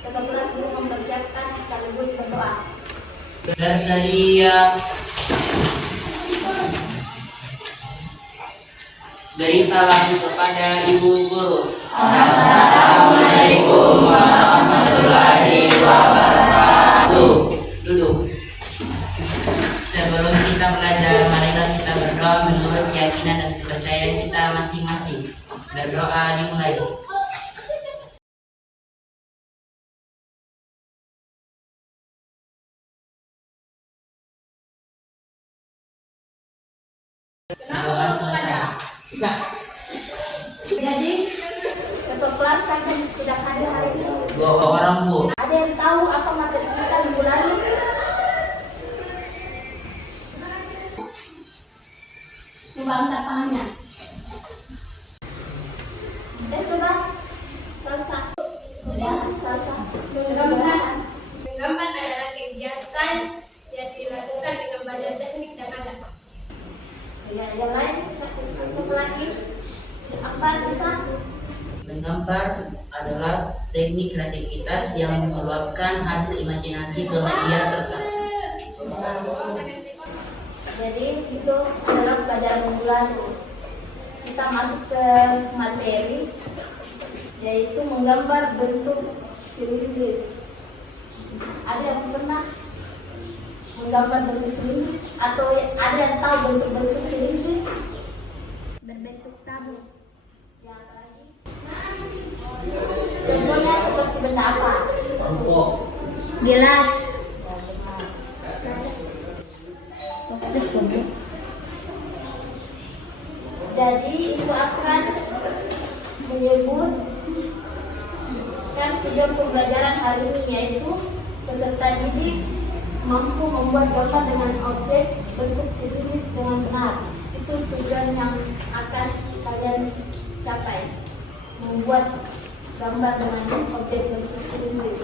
Kebetulan sebelum mempersiapkan sekaligus berdoa. Bersedia. Beri salam kepada Ibu Guru. Assalamualaikum warahmatullahi wabarakatuh. Duduk. Sebelum kita belajar, marilah kita berdoa menurut keyakinan dan kepercayaan kita masing-masing. Berdoa dimulai. Doa selesai. Jadi ketua kelas kan tidak hadir hari ini. 2 orang, Bu. Ada yang tahu apa materi kita minggu lalu? Coba angkat tangannya. Sudah selesai. Menggambar adalah kegiatan yang dilakukan dengan banyak teknik dan alat. Ya, yang lain satu lagi. Apa bisa? Menggambar adalah teknik kreativitas yang meluapkan hasil imajinasi ke media kertas. Jadi itu adalah pelajaran minggu lalu. Kita masuk ke materi, yaitu menggambar bentuk silindris. Ada yang pernah menggambar bentuk silindris atau ada yang tahu bentuk-bentuk silindris? Berbentuk tabung. Ya, apalagi? Contohnya seperti benda apa? Gelas. Jadi Ibu akan menyebut kan tujuan pembelajaran hari ini, yaitu peserta didik mampu membuat gambar dengan objek bentuk silindris dengan benar. Itu tujuan yang akan kalian capai, membuat gambar dengan objek bentuk silindris.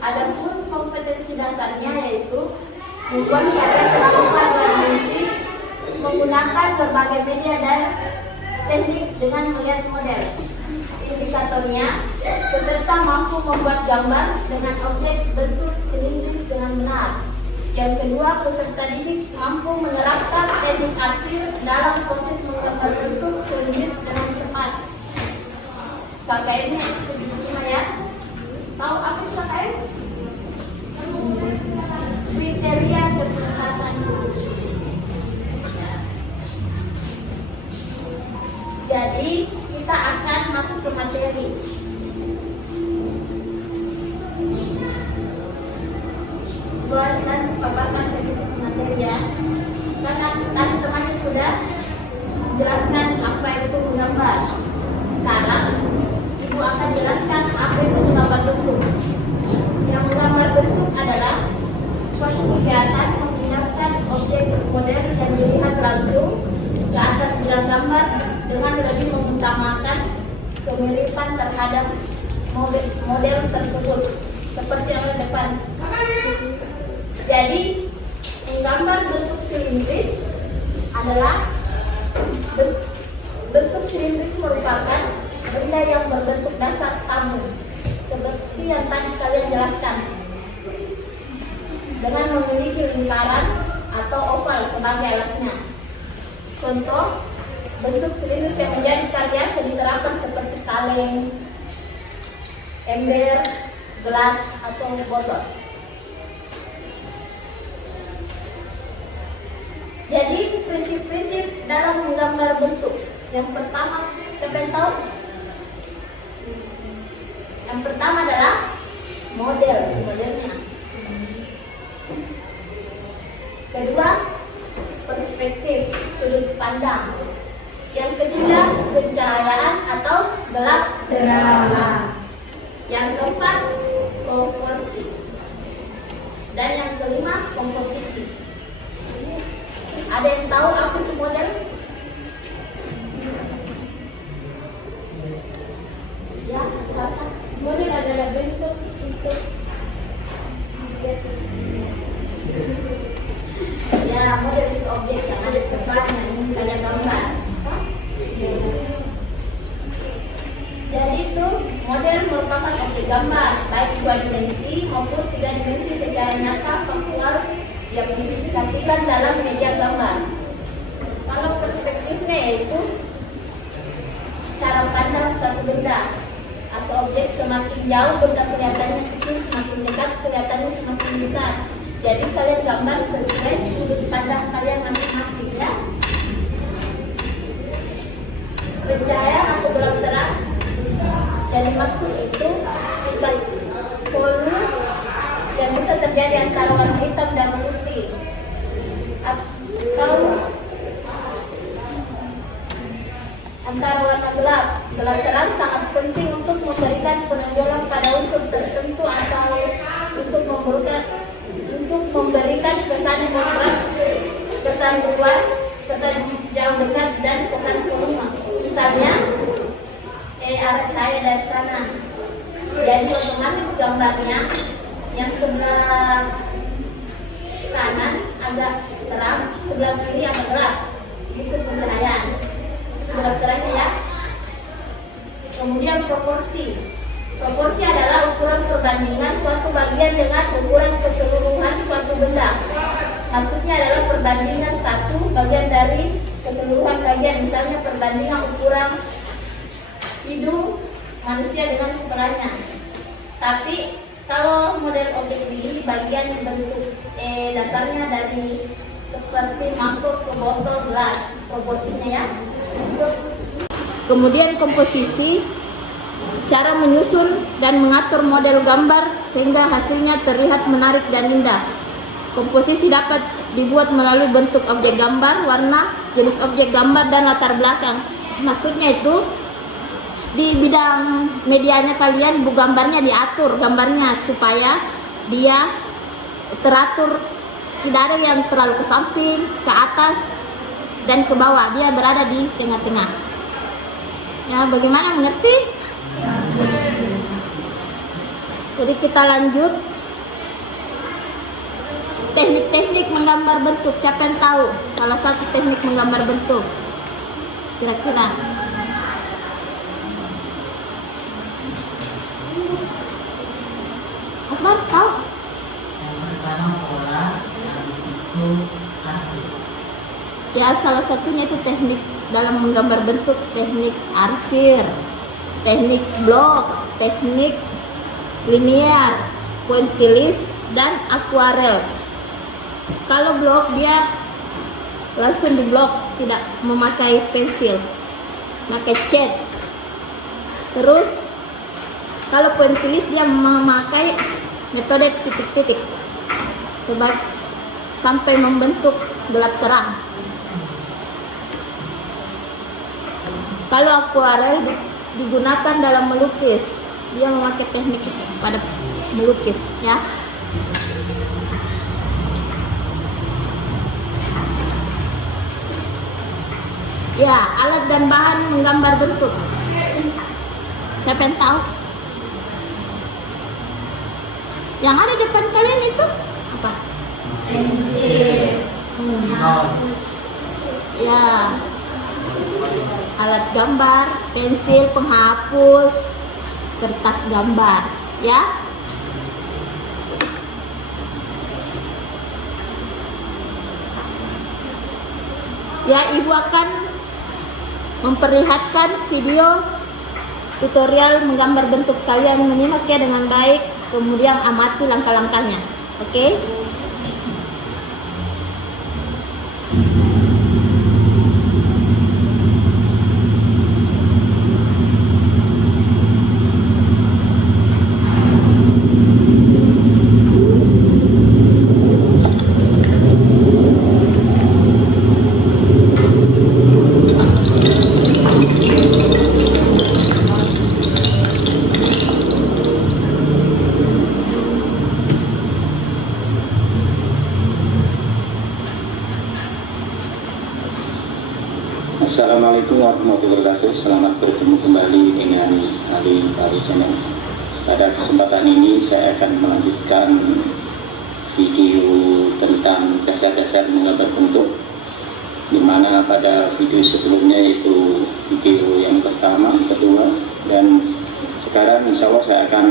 Adapun kompetensi dasarnya yaitu membuat karya selakukan dimensi menggunakan berbagai media dan teknik dengan melihat model. Indikatornya, peserta mampu membuat gambar dengan objek bentuk silindris dengan benar. Yang kedua, peserta didik mampu menerapkan teknik arsir dalam proses menggambar bentuk silindris dengan tepat. KKM-nya itu gimana ya? Tahu apa itu KKM? Kriteria ketuntasan. Jadi kita akan masuk ke materi. Buat dan paparkan sedikit materi ya. Karena tadi temannya sudah jelaskan apa itu menggambar. Sekarang Ibu akan jelaskan apa itu menggambar bentuk. Yang menggambar bentuk adalah suatu kegiatan memindahkan objek model yang dilihat langsung ke atas bidang gambar dengan lebih mengutamakan kemiripan terhadap model tersebut, seperti yang di depan. Jadi, menggambar bentuk silindris adalah bentuk silindris merupakan benda yang berbentuk dasar tabung, seperti yang tadi kalian jelaskan, dengan memiliki lingkaran atau oval sebagai alasnya. Contoh bentuk silindris yang menjadi karya diterapkan seperti kaleng, ember, gelas, atau botol. Jadi prinsip-prinsip dalam menggambar bentuk. Yang pertama, siapa yang tahu? Yang pertama adalah modelnya. Kedua, perspektif, sudut pandang. Yang ketiga, pencahayaan atau gelap terang. Yang keempat, proporsi. Dan yang kelima, komposisi. Ada yang tahu apa itu model? Ya, silakan. Model adalah bentuk untuk ya, model itu objek yang ada di depannya, ini ada gambar. Jadi itu Model merupakan objek gambar, baik 2 dimensi maupun 3 dimensi secara nyata faktual yang dispesifikasikan dalam media gambar. Kalau perspektifnya yaitu cara pandang suatu benda atau objek, semakin jauh benda kelihatannya kecil, semakin dekat kelihatannya semakin besar. Jadi kalian gambar sesuai sudut pandang kalian masing-masing ya. Pencahayaan atau gelap terang yang dimaksud itu tingkat volume yang bisa terjadi antara warna hitam dan putih atau antara warna gelap. Gelap terang sangat penting untuk memberikan penonjolan pada unsur tertentu atau untuk memberikan kesan kontras, kesan luar, kesan jauh dekat, dan kesan volume. Misalnya arah cahaya dari sana, jadi otomatis gambarnya yang sebelah kanan agak terang, sebelah kiri agak gelap. Itu pencahayaan, gelap terangnya ya. Kemudian proporsi. Proporsi adalah ukuran perbandingan suatu bagian dengan ukuran keseluruhan suatu benda. Maksudnya adalah perbandingan satu bagian dari keseluruhan bagian. Misalnya perbandingan ukuran hidung manusia dengan kepalanya. Tapi kalau model objek ini bagian bentuk dasarnya dari seperti mangkuk ke botol gelas, proporsinya ya. Kemudian komposisi, cara menyusun dan mengatur model gambar sehingga hasilnya terlihat menarik dan indah. Komposisi dapat dibuat melalui bentuk objek gambar, warna, jenis objek gambar, dan latar belakang. Maksudnya itu di bidang medianya kalian, bu gambarnya diatur gambarnya supaya dia teratur, tidak ada yang terlalu ke samping, ke atas, dan ke bawah. Dia berada di tengah-tengah. Ya, bagaimana, mengerti? Jadi kita lanjut teknik-teknik menggambar bentuk. Siapa yang tahu salah satu teknik menggambar bentuk kira-kira? Akbar tahu? Yang pertama pola, habis itu arsir. Ya, salah satunya itu teknik dalam menggambar bentuk, teknik arsir, teknik blok, teknik linear, pointillis, dan akuarel. Kalau blok dia langsung di blok, tidak memakai pensil, pakai cat. Terus kalau pointillis dia memakai metode titik-titik sampai membentuk gelap terang. Kalau akuarel digunakan dalam melukis, dia memakai teknik pada melukis ya. Ya, alat dan bahan menggambar bentuk. Siapa yang tahu? Yang ada depan kalian itu apa? Pensil. Ya, alat gambar, pensil, penghapus, kertas gambar, ya. Ya, ibu akan memperlihatkan video tutorial menggambar bentuk. Kalian menyimaknya dengan baik, kemudian amati langkah-langkahnya. Oke? Assalamualaikum warahmatullahi wabarakatuh. Selamat bertemu kembali dengan Ali Channel. Pada kesempatan ini saya akan melanjutkan video tentang dasar-dasar menggambar bentuk, di mana pada video sebelumnya yaitu video yang pertama, kedua, dan Sekarang insya Allah saya akan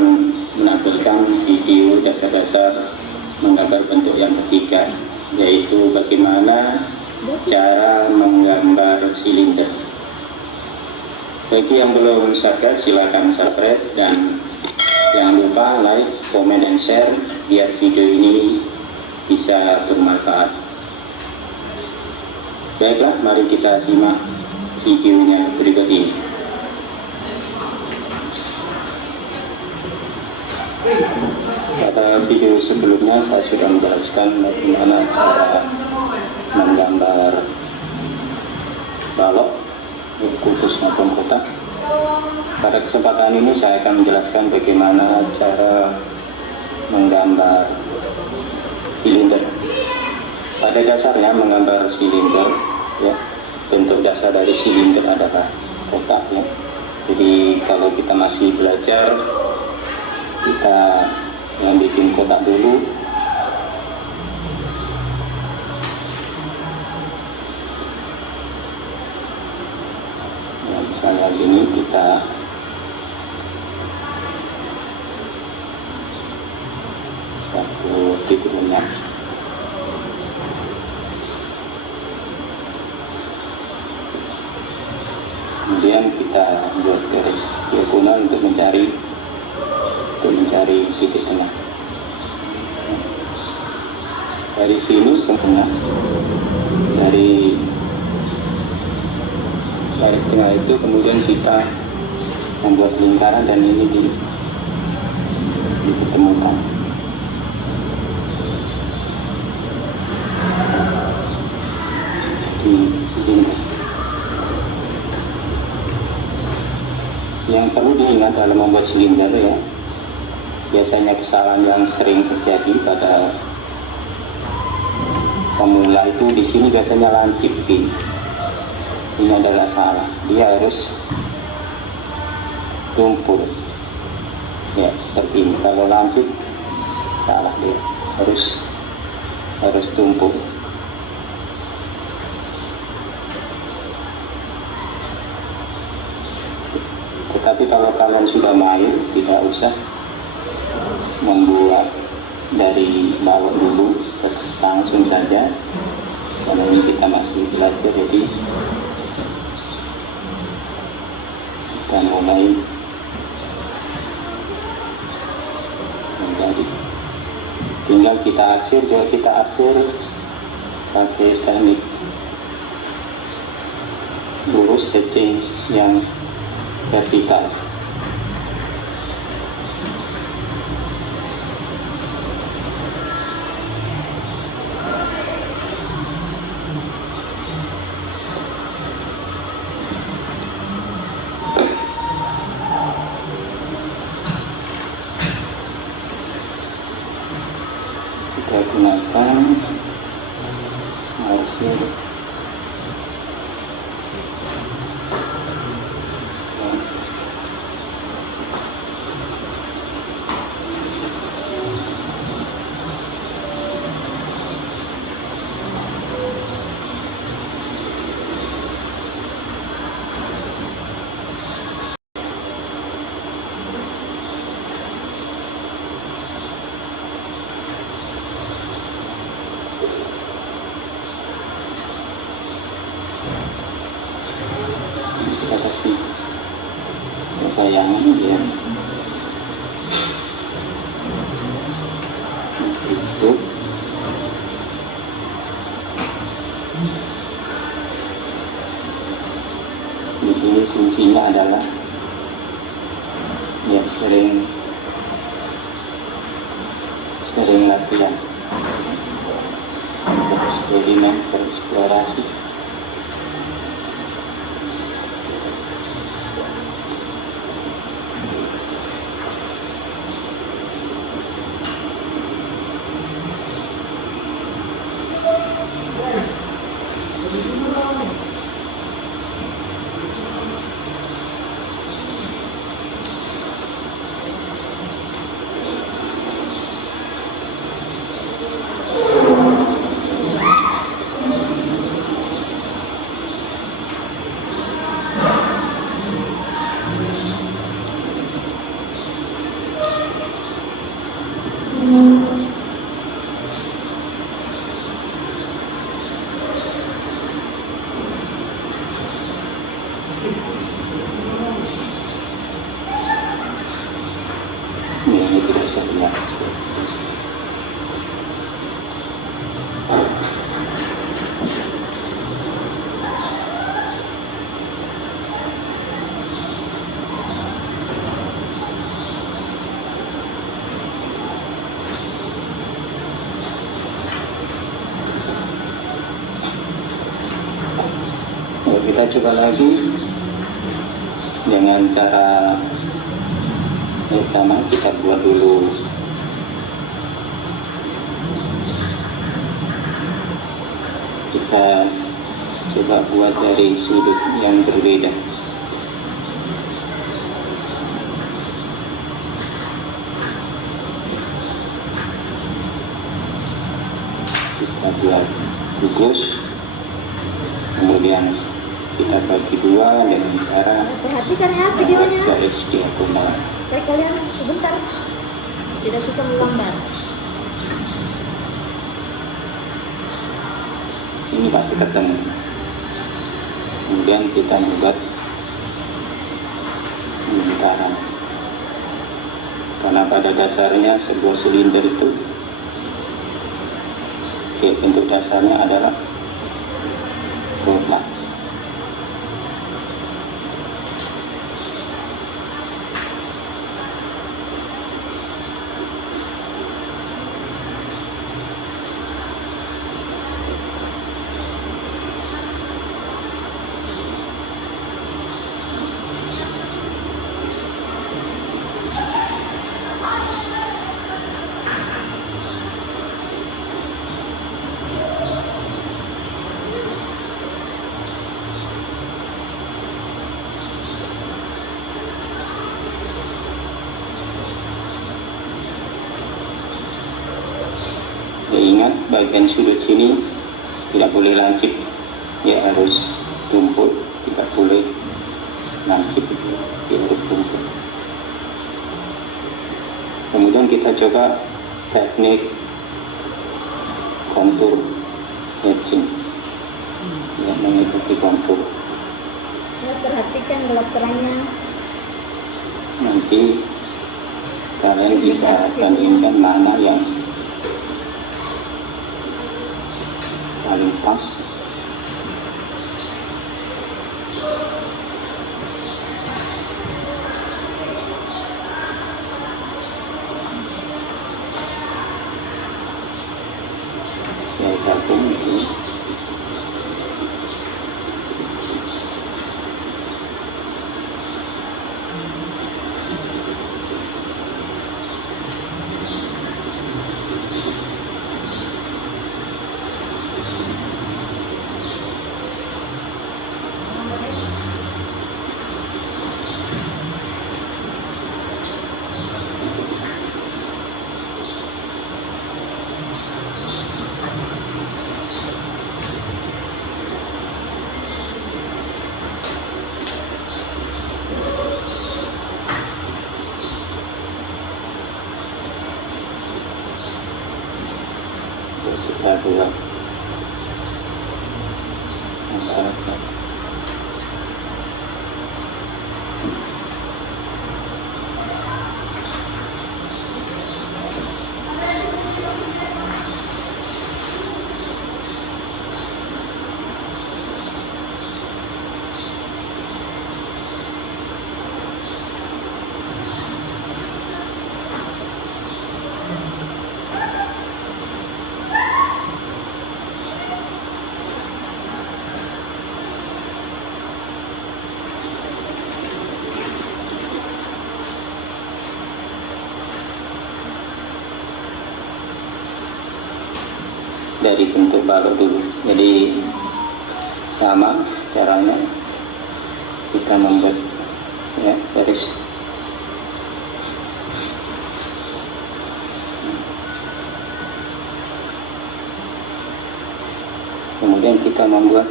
menampilkan video dasar-dasar menggambar bentuk yang ketiga, yaitu bagaimana cara menggambar silinder. Bagi yang belum subscribe silakan subscribe dan jangan lupa like, comment, dan share biar video ini bisa bermanfaat. Baiklah, mari kita simak videonya berikut ini. Pada video sebelumnya saya sudah menjelaskan bagaimana cara menggambar balok khusus maupun kotak. Pada kesempatan ini saya akan menjelaskan bagaimana cara menggambar silinder. Pada dasarnya menggambar silinder, ya, bentuk dasar dari silinder adalah kotak, ya. Jadi kalau kita masih belajar, kita yang bikin kotak dulu. Ya, misalnya ini kita satu titik minyak. Kemudian kita buat garis diagonal untuk mencari titik tengah. Dari sini ke tengah, dari garis tengah itu kemudian kita membuat lingkaran dan ini ditemukan. Di sini. Yang perlu diingat dalam membuat silinder, ya, biasanya kesalahan yang sering terjadi pada pemula itu di sini biasanya lancip pin. Ini adalah salah. Dia harus tumpul. Ya, seperti ini. Kalau lancip salah, dia harus tumpul. Tetapi kalau kalian sudah mahir, tidak usah membuat dari balok dulu, langsung saja. Karena ini kita masih belajar, jadi kita mulai menjadi. Tinggal kita arsir, pakai teknik lurus stitching yang vertikal. Kita gunakan arsir bayangan, ya. Itu di sini fungsinya adalah, ya, sering latihan, eksperimen, bereksplorasi. ya. Kita coba lagi dengan cara yang sama. Kita buat dulu kita coba buat dari sudut yang berbeda. Kita buat gugus, kemudian kita bagi dua dengan cara Perhatikan ya videonya. garis diagonal. Kayak kalian sebentar, tidak susah menggambar. Ini pasti ketemu. Kemudian kita membuat lingkaran, karena pada dasarnya sebuah silinder itu bentuk dasarnya adalah kotak. Ya, ingat bagian sudut sini tidak boleh lancip, ya harus tumpul, tidak boleh lancip, ya harus tumpul. Kemudian kita coba teknik kontur etching, ya, mengikuti kontur. Ya, perhatikan gelap terangnya. Nanti kalian bisa bandingkan mana yang paling pas. Saya gabung ini. Kita buat dari bentuk balok dulu. Jadi sama caranya kita membuat, ya, garis. Kemudian kita membuat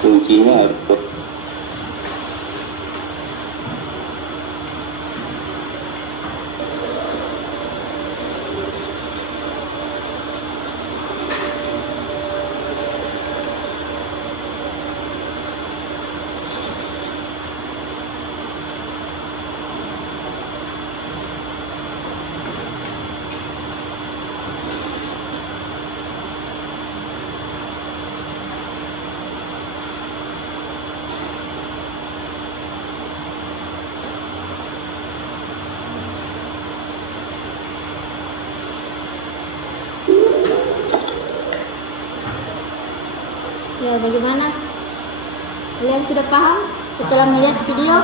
kuncinya harus Ya, bagaimana? Kalian sudah paham setelah melihat video?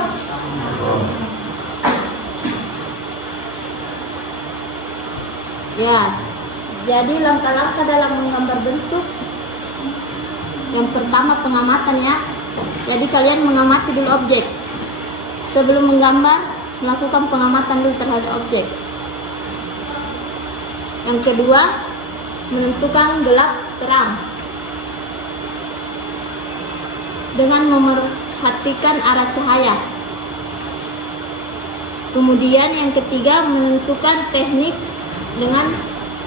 Ya, jadi langkah-langkah dalam menggambar bentuk. Yang pertama pengamatan ya. Jadi kalian mengamati dulu objek. Sebelum menggambar, melakukan pengamatan dulu terhadap objek. Yang kedua, menentukan gelap terang. Dengan memerhatikan arah cahaya. Kemudian yang ketiga, menentukan teknik dengan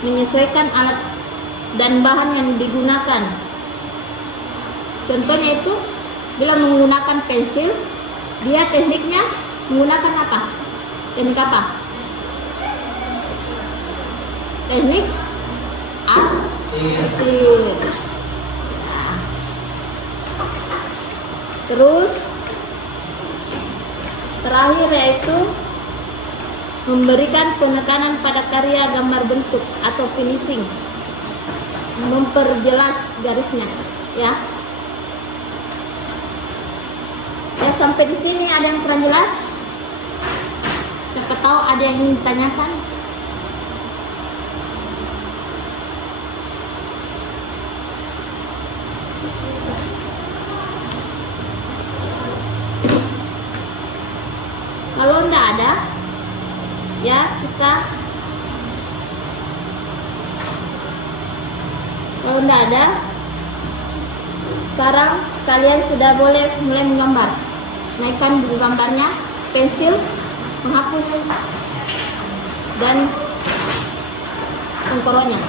menyesuaikan alat dan bahan yang digunakan. Contohnya itu, bila menggunakan pensil, dia tekniknya menggunakan apa? Teknik apa? Teknik arsir. Nah. Terus terakhir yaitu memberikan penekanan pada karya gambar bentuk atau finishing, memperjelas garisnya, ya. Ya, sampai di sini ada yang kurang jelas? Siapa tahu ada yang ingin ditanyakan? Kalau enggak ada, ya kalau enggak ada, sekarang kalian sudah boleh mulai menggambar. Naikkan buku gambarnya, pensil, menghapus, dan tengkoraknya.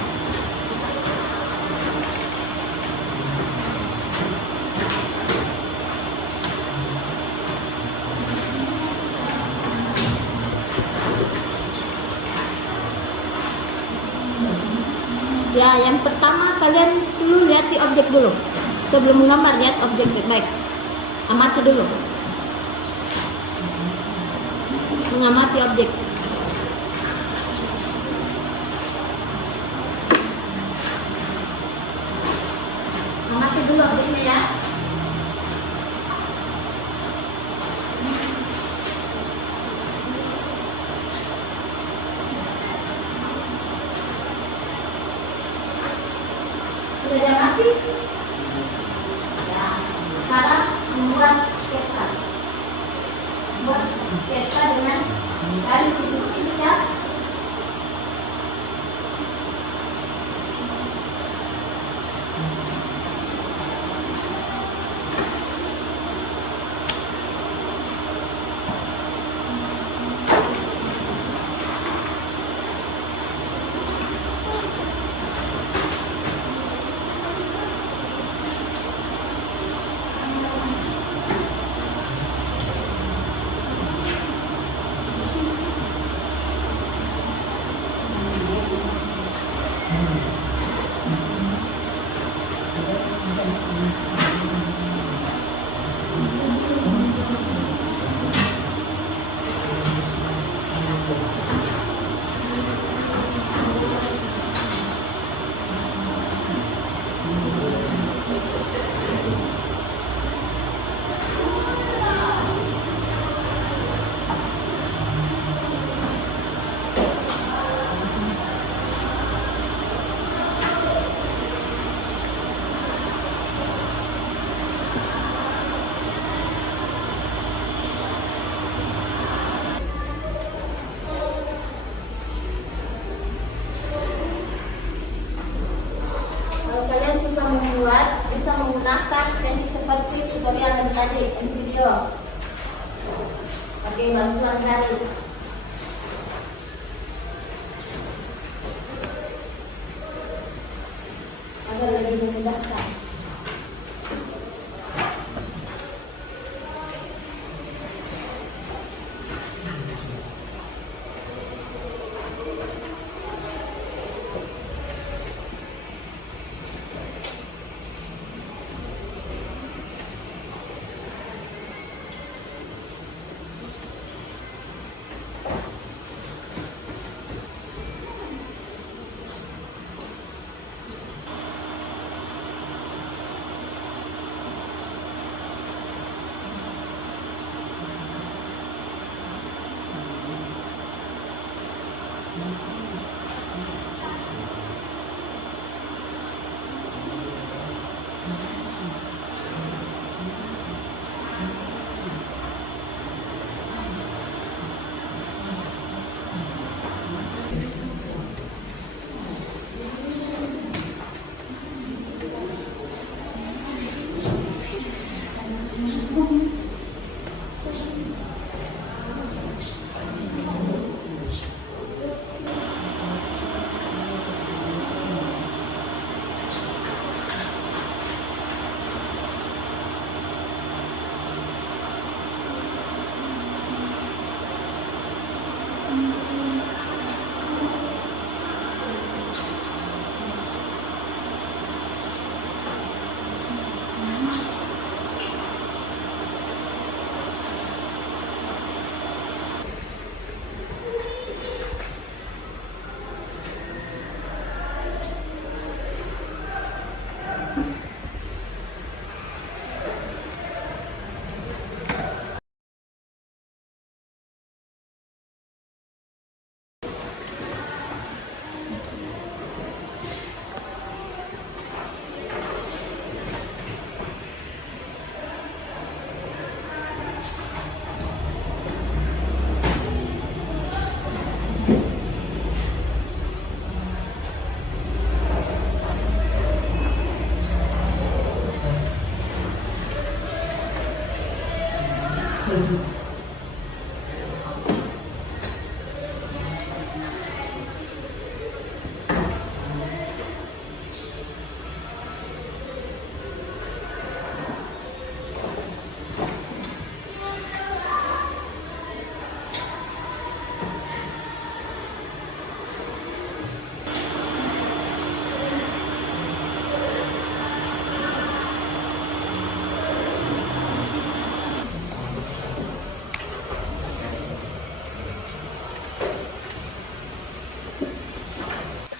Ya, yang pertama kalian dulu lihat di objek dulu. Sebelum menggambar, lihat objek baik. Amati dulu. Mengamati objek. Amati dulu objeknya ya. Sudah diamati? Ya, sekarang membuat sketsa. Buat sketsa dengan garis tipis-tipis ya. Membuat bisa menggunakan teknik seperti tutorial yang tadi di video, pakai bantuan garis. Agar lebih memudahkan.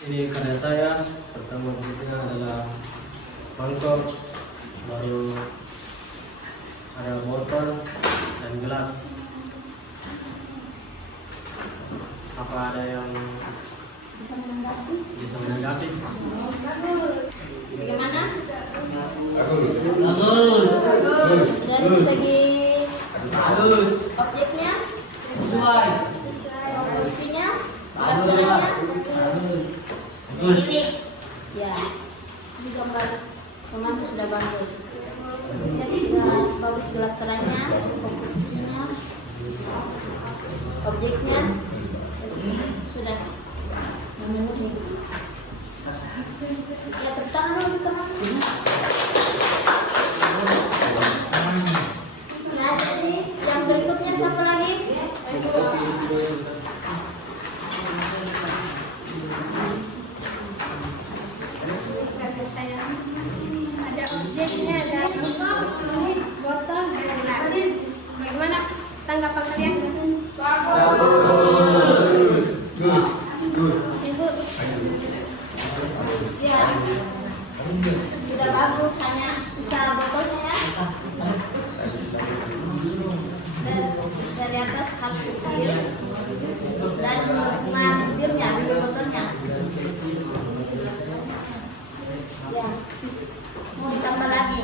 Ini karya saya. Pertama bentuknya adalah mangkok, baru ada botol dan gelas. Apa ada yang bisa menanggapi? Bagaimana? Bagus. Dari segi Bagus. objeknya, Sesuai. fungsinya, Bagus. gambarannya. Bagus. Ini, ya, ini gambar teman sudah bagus. Jadi sudah bagus gelap terangnya, komposisinya, objeknya sudah memenuhi. Ya, tepuk tangan dulu teman. Ya, jadi yang berikutnya siapa lagi? Ada objeknya, ada botol, ada gelas. Bagaimana tanggapan kalian? Ibu, Ya, sudah bagus, hanya sisa botolnya ya. Dari atas harus kecil dan bibirnya, bibir botolnya. Ya, mau ditambah lagi.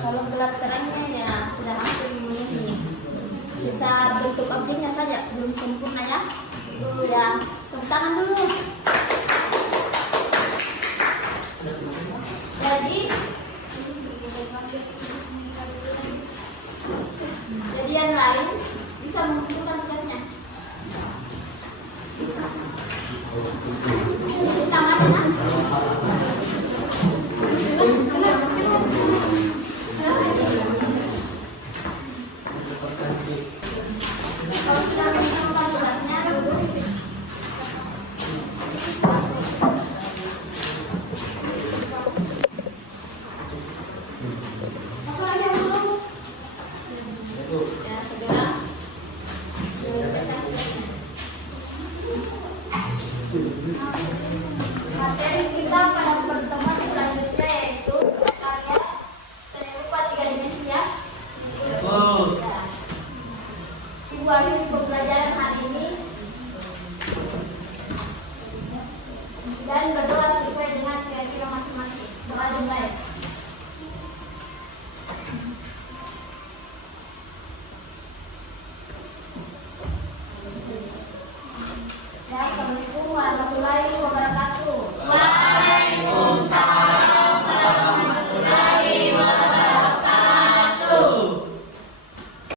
Kalau gelap terangnya ya sudah hampir memenuhi. Sisa bentuk objeknya saja belum sempurna ya. Ya, tepuk tangan dulu.